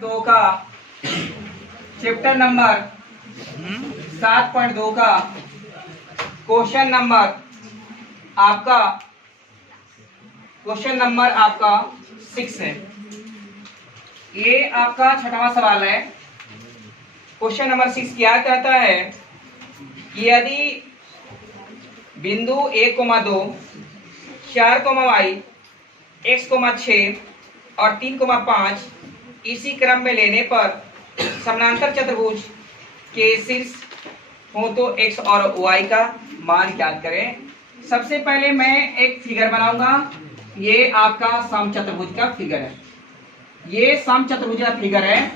दो का chapter number 7.2 का क्वेश्चन नंबर आपका 6 है। ये आपका छठवां सवाल है। क्वेश्चन नंबर 6 क्या कहता है कि यदि बिंदु 1,2 4,y x,6 और 3,5 इसी क्रम में लेने पर समानांतर चतुर्भुज के शीर्ष हो तो x और y का मान ज्ञात करें। सबसे पहले मैं एक फिगर बनाऊंगा। ये आपका समचतुर्भुज का फिगर है। ये समचतुर्भुज का फिगर है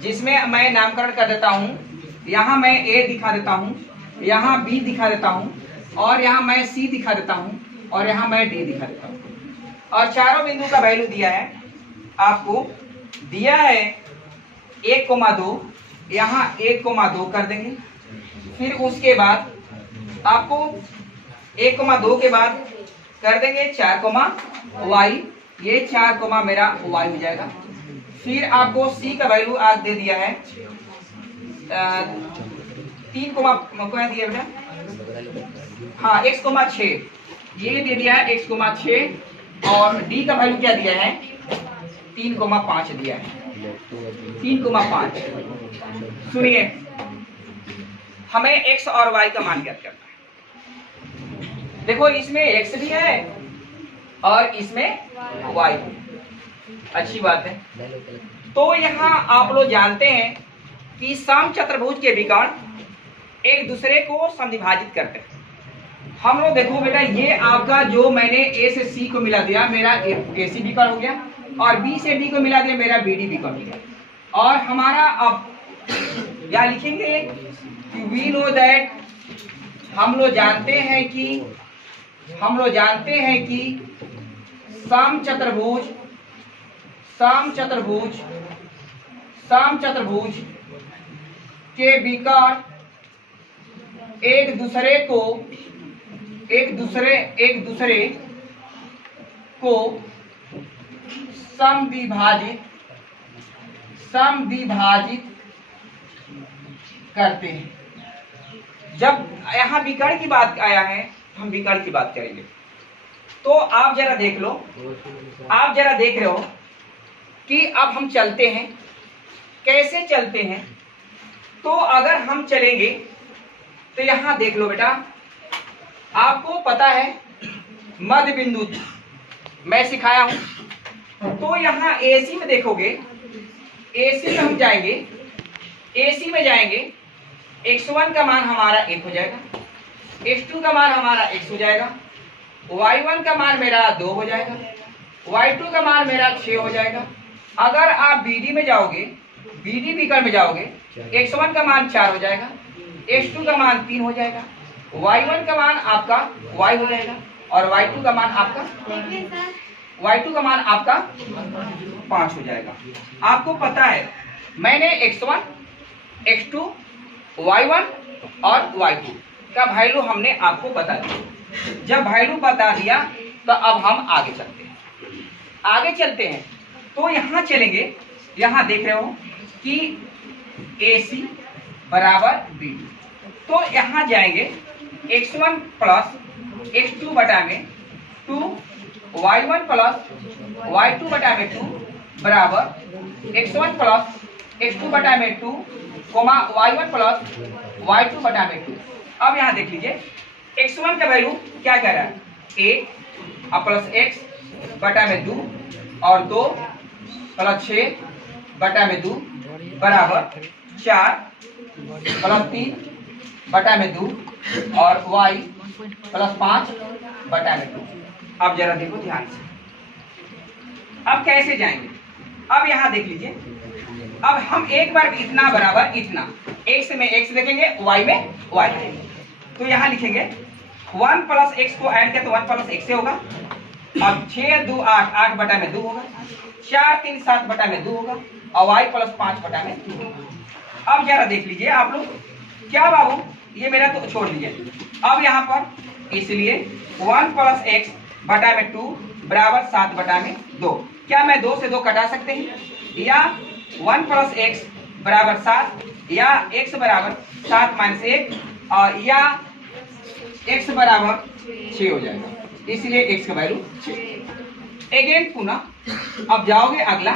जिसमें मैं नामकरण कर देता हूं। यहाँ मैं a दिखा देता हूं, यहाँ b दिखा देता हूं, और यहाँ मैं c दिखा देता हूं, और यहाँ मैं d दिखा देता हूं। और चारों बिंदु का वैल्यू दिया है, आपको दिया है 1,2, यहाँ 1,2 कर देंगे। फिर उसके बाद आपको 1,2 के बाद कर देंगे 4,y, ये 4, मेरा y हो जाएगा। फिर आपको c का वैल्यू आज दे दिया है 3, क्या दिया बेटा? हाँ, x,6 ये दे दिया है x,6, और d का वैल्यू क्या दिया है? 3,5 दिया है, 3,5। सुनिए, हमें x और y का मान ज्ञात करना है। देखो, इसमें x भी है और इसमें y भी। अच्छी बात है। तो यहाँ आप लोग जानते हैं कि समचतुर्भुज के विकर्ण एक दूसरे को समद्विभाजित करते हैं। हम लोग देखो बेटा, ये आपका जो मैंने a से c को मिला दिया, मेरा ac विकर्ण हो गया, और b से d को मिला दिया, मेरा bd विकर्ण हो गया। और हमारा अब क्या लिखेंगे कि वी नो दैट, हम लोग जानते हैं कि समचतुर्भुज के विकर्ण एक दूसरे को समद्विभाजित करते हैं। जब यहाँ विकर्ण की बात आया है, हम विकर्ण की बात करेंगे। तो आप जरा देख लो, आप जरा देख रहे हो कि अब हम चलते हैं, कैसे चलते हैं। तो अगर हम चलेंगे तो यहाँ देख लो बेटा, आपको पता है मध्य बिंदु मैं सिखाया हूं। तो यहाँ AC में देखोगे, AC में हम जाएंगे, AC में जाएंगे, x1 का मान हमारा 1 हो जाएगा, x2 का मान हमारा x हो जाएगा, y1 का मान मेरा 2 हो जाएगा, y2 का मान मेरा 6 हो जाएगा। अगर आप BD में जाओगे, BD विकर्ण में जाओगे, x1 का मान 4 हो जाएगा, x2 का मान 3 हो जाएगा, y1 का मान आपका y हो जाएगा, और y2 का मान आपका 5 हो जाएगा। आपको पता है मैंने x1, x2, y1 और y2 का वैल्यू हमने आपको बता दिया। जब वैल्यू बता दिया तो अब हम आगे चलते हैं। तो यहाँ चलेंगे, यहाँ देख रहे हो कि AC बराबर BD। तो यहाँ जाएंगे, x1 प्लस x2 बटा में 2, y1 प्लस y2 बटा में 2 बराबर x1 प्लस x2 बटा में 2, y1 प्लस y2 बटा में 2। अब यहाँ देख लीजिए, x1 का वैल्यू क्या कह रहा है? 1 प्लस x बटा में 2, और 2 प्लस 6 बटा में 2 बराबर 4 प्लस 3 बटा में 2, और y प्लस 5 बटा में 2। अब जरा देखो ध्यान से, अब कैसे जाएंगे? अब यहाँ देख लीजिए, अब हम एक बार इतना बराबर इतना, x में x देखेंगे, y में y देखेंगे। तो यहाँ लिखेंगे 1 प्लस x को ऐड किया तो 1 प्लस x से होगा। अब 6 2 8, 8 बटा में 2 होगा, 4 3 7 बटा में 2 होगा, और y प्लस 5 बटा में 2 होगा। अब जरा देख लीजिए आप लोग, क्या बाबू ये मेरा तो छोड़ लीजिए। अब यहाँ पर इसलिए 1 प्लस x बटा में 2 बराबर 7 बटा में 2। क्या मैं 2 से 2 कटा सकते हैं, या 1 प्लस एक्स बराबर 7 या x बराबर 7 माइनस 1 और या x बराबर 6 हो जाएगा, इसलिए x का वैल्यू 6। अगेन पुनः अब जाओगे अगला,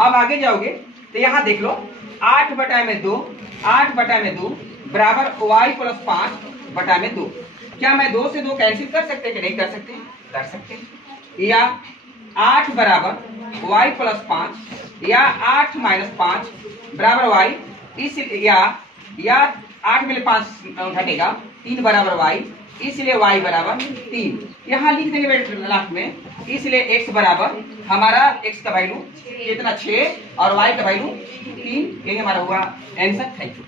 अब आगे जाओगे तो यहाँ देख लो 8/2 8/2 बराबर y प्लस 5/2। क्या मैं 2 से 2 कैंसिल कर सकते कि नहीं कर सकते? कर सकते। या 8 बराबर y प्लस 5 या 8 माइनस 5 बराबर y, इस या 8 में 5 घटेगा 3 बराबर y, इसलिए y बराबर 3। यहाँ लिख देंगे लास्ट में, इसलिए x बराबर हमारा x का वैल्यू कितना 6 और y का वैल्यू 3, ये हमारा हुआ आंसर। Thank you.